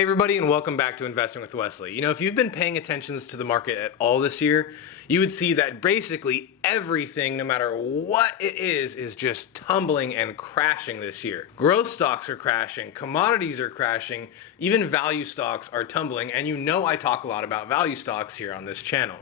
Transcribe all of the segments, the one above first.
Hey everybody, and welcome back to Investing with Wesley. You know, if you've been paying attention to the market at all this year, you would see that basically everything, no matter what it is just tumbling and crashing this year. Growth stocks are crashing, commodities are crashing, even value stocks are tumbling, and you know I talk a lot about value stocks here on this channel.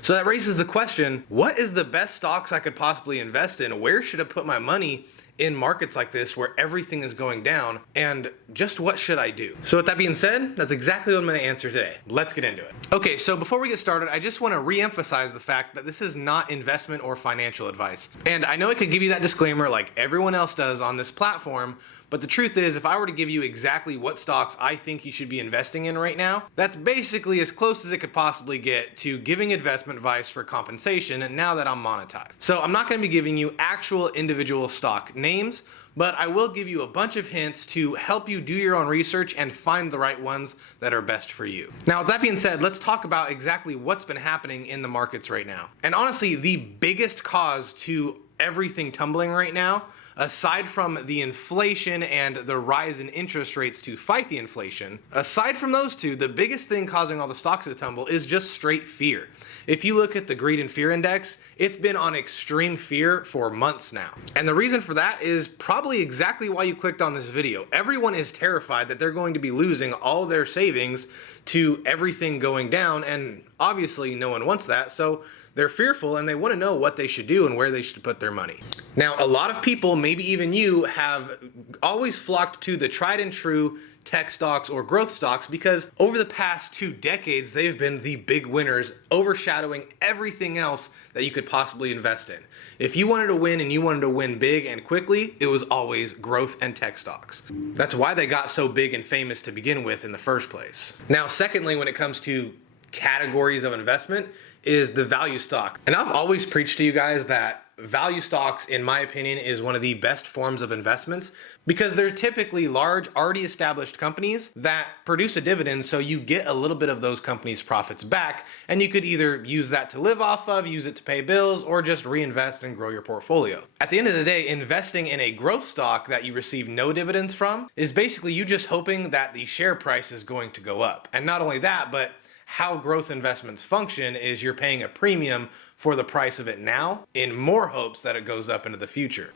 So that raises the question, what is the best stocks I could possibly invest in? Where should I put my money in markets like this where everything is going down, and just what should I do? So with that being said, that's exactly what I'm going to answer today. Let's get into it. Okay, so before we get started, I just want to re-emphasize the fact that this is not investment or financial advice. And I know I could give you that disclaimer like everyone else does on this platform, but the truth is, if I were to give you exactly what stocks I think you should be investing in right now, that's basically as close as it could possibly get to giving investment advice for compensation now that I'm monetized. So I'm not going to be giving you actual individual stock names, but I will give you a bunch of hints to help you do your own research and find the right ones that are best for you. Now, with that being said, let's talk about exactly what's been happening in the markets right now. And honestly, the biggest cause to everything tumbling right now, aside from the inflation and the rise in interest rates to fight the inflation, aside from those two, the biggest thing causing all the stocks to tumble is just straight fear. If you look at the greed and fear index, it's been on extreme fear for months now. And the reason for that is probably exactly why you clicked on this video. Everyone is terrified that they're going to be losing all their savings to everything going down, and obviously no one wants that, so they're fearful and they want to know what they should do and where they should put their money. Now, a lot of people, maybe even you, have always flocked to the tried and true tech stocks or growth stocks because over the past 2 decades, they've been the big winners, overshadowing everything else that you could possibly invest in. If you wanted to win and you wanted to win big and quickly, it was always growth and tech stocks. That's why they got so big and famous to begin with in the first place. Now, secondly, when it comes to categories of investment, is the value stock. And I've always preached to you guys that value stocks, in my opinion, is one of the best forms of investments because they're typically large, already established companies that produce a dividend, so you get a little bit of those companies' profits back, and you could either use that to live off of, use it to pay bills, or just reinvest and grow your portfolio. At the end of the day, investing in a growth stock that you receive no dividends from is basically you just hoping that the share price is going to go up. And not only that, but how growth investments function is you're paying a premium for the price of it now in more hopes that it goes up into the future.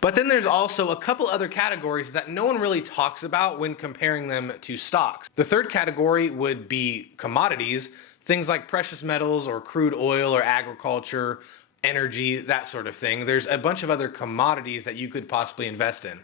But then there's also a couple other categories that no one really talks about when comparing them to stocks. The third category would be commodities, things like precious metals or crude oil or agriculture, energy, that sort of thing. There's a bunch of other commodities that you could possibly invest in.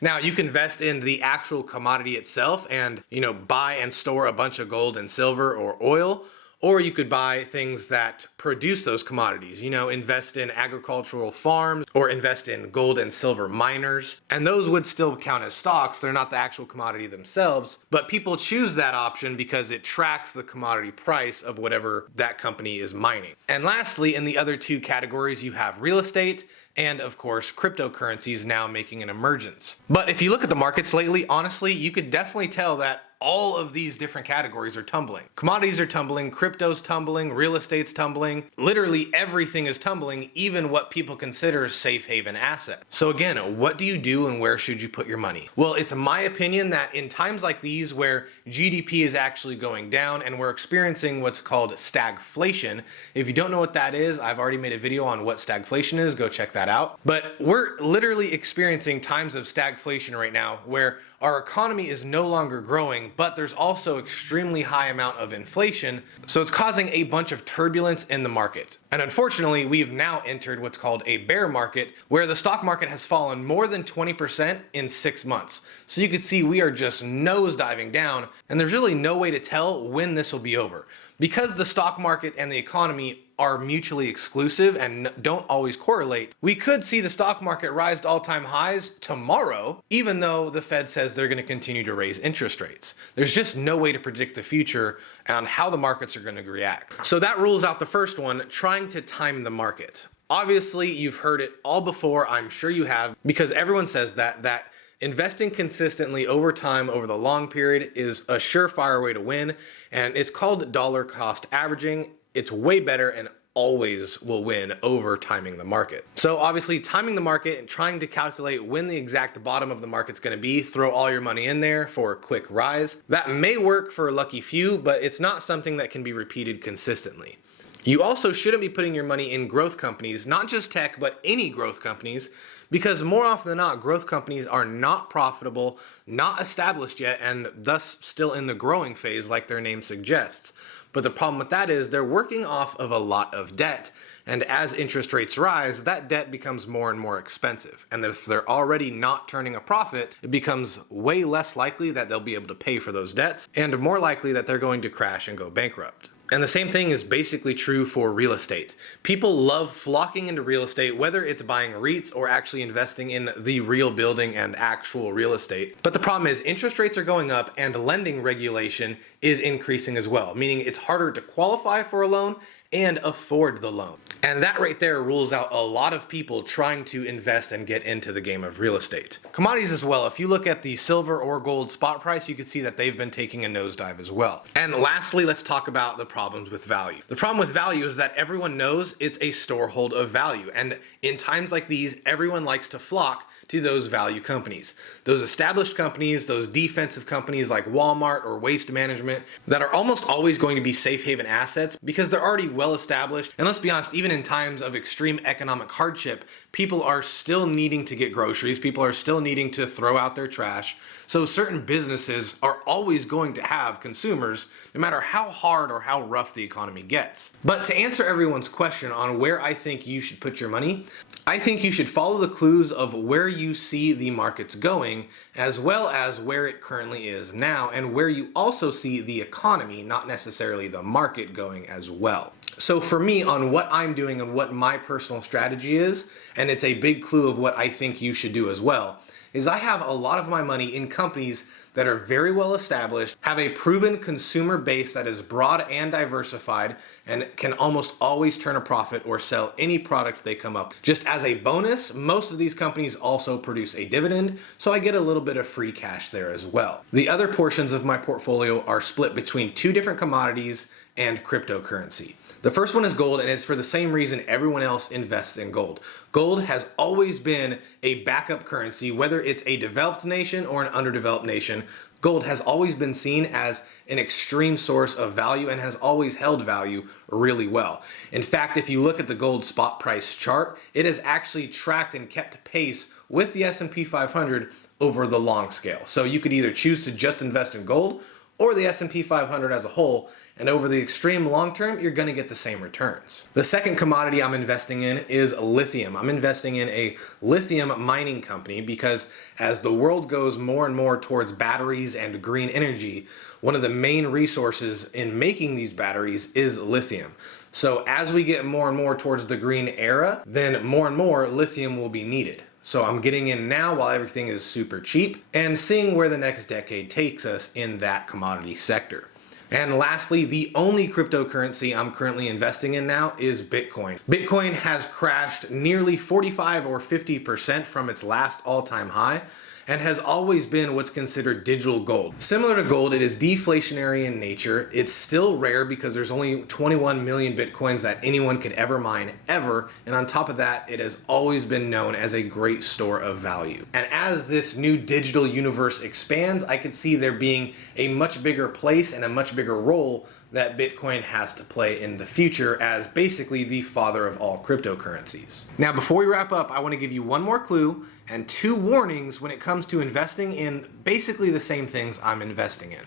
Now, you can invest in the actual commodity itself and, buy and store a bunch of gold and silver or oil, or you could buy things that produce those commodities, invest in agricultural farms or invest in gold and silver miners. And those would still count as stocks. They're not the actual commodity themselves, but people choose that option because it tracks the commodity price of whatever that company is mining. And lastly, in the other 2 categories, you have real estate and of course, cryptocurrencies now making an emergence. But if you look at the markets lately, honestly, you could definitely tell that all of these different categories are tumbling. Commodities are tumbling, crypto's tumbling, real estate's tumbling. Literally everything is tumbling, even what people consider safe haven assets. So again, what do you do and where should you put your money? Well, it's my opinion that in times like these where GDP is actually going down and we're experiencing what's called stagflation. If you don't know what that is, I've already made a video on what stagflation is. Go check that out. But we're literally experiencing times of stagflation right now where our economy is no longer growing, but there's also extremely high amount of inflation, so it's causing a bunch of turbulence in the market. And unfortunately, we've now entered what's called a bear market, where the stock market has fallen more than 20% in 6 months. So you can see we are just nosediving down, and there's really no way to tell when this will be over. Because the stock market and the economy are mutually exclusive and don't always correlate, we could see the stock market rise to all-time highs tomorrow, even though the Fed says they're going to continue to raise interest rates. There's just no way to predict the future on how the markets are going to react. So that rules out the first one, trying to time the market. Obviously, you've heard it all before, I'm sure you have, because everyone says that investing consistently over time, over the long period, is a surefire way to win, and it's called dollar cost averaging. It's way better, and always will win over timing the market. So obviously timing the market and trying to calculate when the exact bottom of the market's going to be, throw all your money in there for a quick rise. That may work for a lucky few, but it's not something that can be repeated consistently. You also shouldn't be putting your money in growth companies, not just tech, but any growth companies, because more often than not, growth companies are not profitable, not established yet, and thus still in the growing phase like their name suggests. But the problem with that is they're working off of a lot of debt. And as interest rates rise, that debt becomes more and more expensive. And if they're already not turning a profit, it becomes way less likely that they'll be able to pay for those debts, and more likely that they're going to crash and go bankrupt. And the same thing is basically true for real estate. People love flocking into real estate, whether it's buying REITs or actually investing in the real building and actual real estate. But the problem is interest rates are going up and lending regulation is increasing as well, meaning it's harder to qualify for a loan and afford the loan. And that right there rules out a lot of people trying to invest and get into the game of real estate. Commodities as well. If you look at the silver or gold spot price, you can see that they've been taking a nosedive as well. And lastly, let's talk about the problems with value. The problem with value is that everyone knows it's a storehold of value. And in times like these, everyone likes to flock to those value companies. Those established companies, those defensive companies like Walmart or Waste Management that are almost always going to be safe haven assets because they're already well established. And let's be honest, even in times of extreme economic hardship, people are still needing to get groceries. People are still needing to throw out their trash. So certain businesses are always going to have consumers, no matter how hard or how rough the economy gets. But to answer everyone's question on where I think you should put your money, I think you should follow the clues of where you see the markets going, as well as where it currently is now, and where you also see the economy, not necessarily the market, going as well. So for me, on what I'm doing and what my personal strategy is, and it's a big clue of what I think you should do as well, is I have a lot of my money in companies that are very well established, have a proven consumer base that is broad and diversified, and can almost always turn a profit or sell any product they come up. Just as a bonus, most of these companies also produce a dividend, so I get a little bit of free cash there as well. The other portions of my portfolio are split between two different commodities and cryptocurrency. The first one is gold, and it's for the same reason everyone else invests in gold. Gold has always been a backup currency, whether it's a developed nation or an underdeveloped nation. Gold has always been seen as an extreme source of value and has always held value really well. In fact, if you look at the gold spot price chart, it has actually tracked and kept pace with the S&P 500 over the long scale. So you could either choose to just invest in gold or the S&P 500 as a whole, and over the extreme long term, you're gonna get the same returns. The second commodity I'm investing in is lithium. I'm investing in a lithium mining company because as the world goes more and more towards batteries and green energy, one of the main resources in making these batteries is lithium. So as we get more and more towards the green era, then more and more lithium will be needed. So I'm getting in now while everything is super cheap and seeing where the next decade takes us in that commodity sector. And lastly, the only cryptocurrency I'm currently investing in now is Bitcoin. Bitcoin has crashed nearly 45 or 50% from its last all-time high and has always been what's considered digital gold. Similar to gold, it is deflationary in nature. It's still rare because there's only 21 million Bitcoins that anyone could ever mine, ever. And on top of that, it has always been known as a great store of value. And as this new digital universe expands, I could see there being a much bigger place and a much bigger role that Bitcoin has to play in the future as basically the father of all cryptocurrencies. Now, before we wrap up, I want to give you one more clue and two warnings when it comes to investing in basically the same things I'm investing in.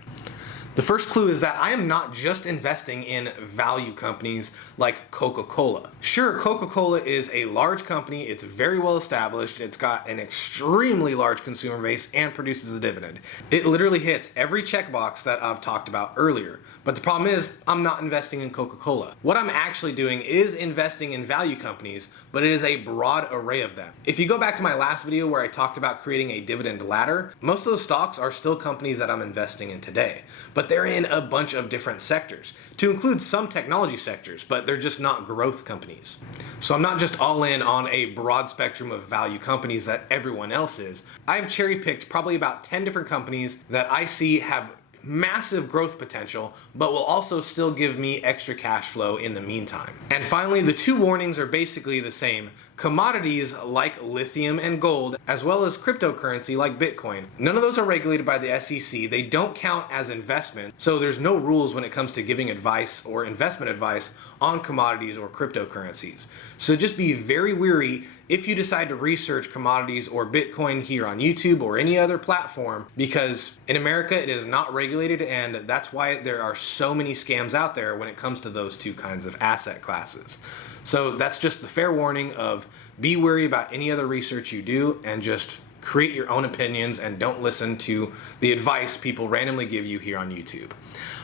The first clue is that I am not just investing in value companies like Coca-Cola. Sure, Coca-Cola is a large company, it's very well established, it's got an extremely large consumer base and produces a dividend. It literally hits every checkbox that I've talked about earlier. But the problem is, I'm not investing in Coca-Cola. What I'm actually doing is investing in value companies, but it is a broad array of them. If you go back to my last video where I talked about creating a dividend ladder, most of those stocks are still companies that I'm investing in today. But they're in a bunch of different sectors, to include some technology sectors, but they're just not growth companies. So I'm not just all in on a broad spectrum of value companies that everyone else is. I've cherry picked probably about 10 different companies that I see have massive growth potential, but will also still give me extra cash flow in the meantime. And finally, the two warnings are basically the same. Commodities like lithium and gold, as well as cryptocurrency like Bitcoin, none of those are regulated by the SEC. They don't count as investment, so there's no rules when it comes to giving advice or investment advice on commodities or cryptocurrencies. So just be very wary if you decide to research commodities or Bitcoin here on YouTube or any other platform, because in America it is not regulated, and that's why there are so many scams out there when it comes to those two kinds of asset classes. So that's just the fair warning of be wary about any other research you do, and just create your own opinions and don't listen to the advice people randomly give you here on YouTube.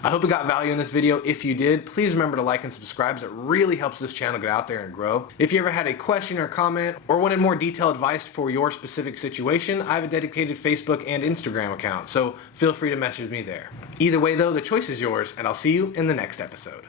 I hope you got value in this video. If you did, please remember to like and subscribe, as it really helps this channel get out there and grow. If you ever had a question or comment or wanted more detailed advice for your specific situation, I have a dedicated Facebook and Instagram account, so feel free to message me there. Either way though, the choice is yours, and I'll see you in the next episode.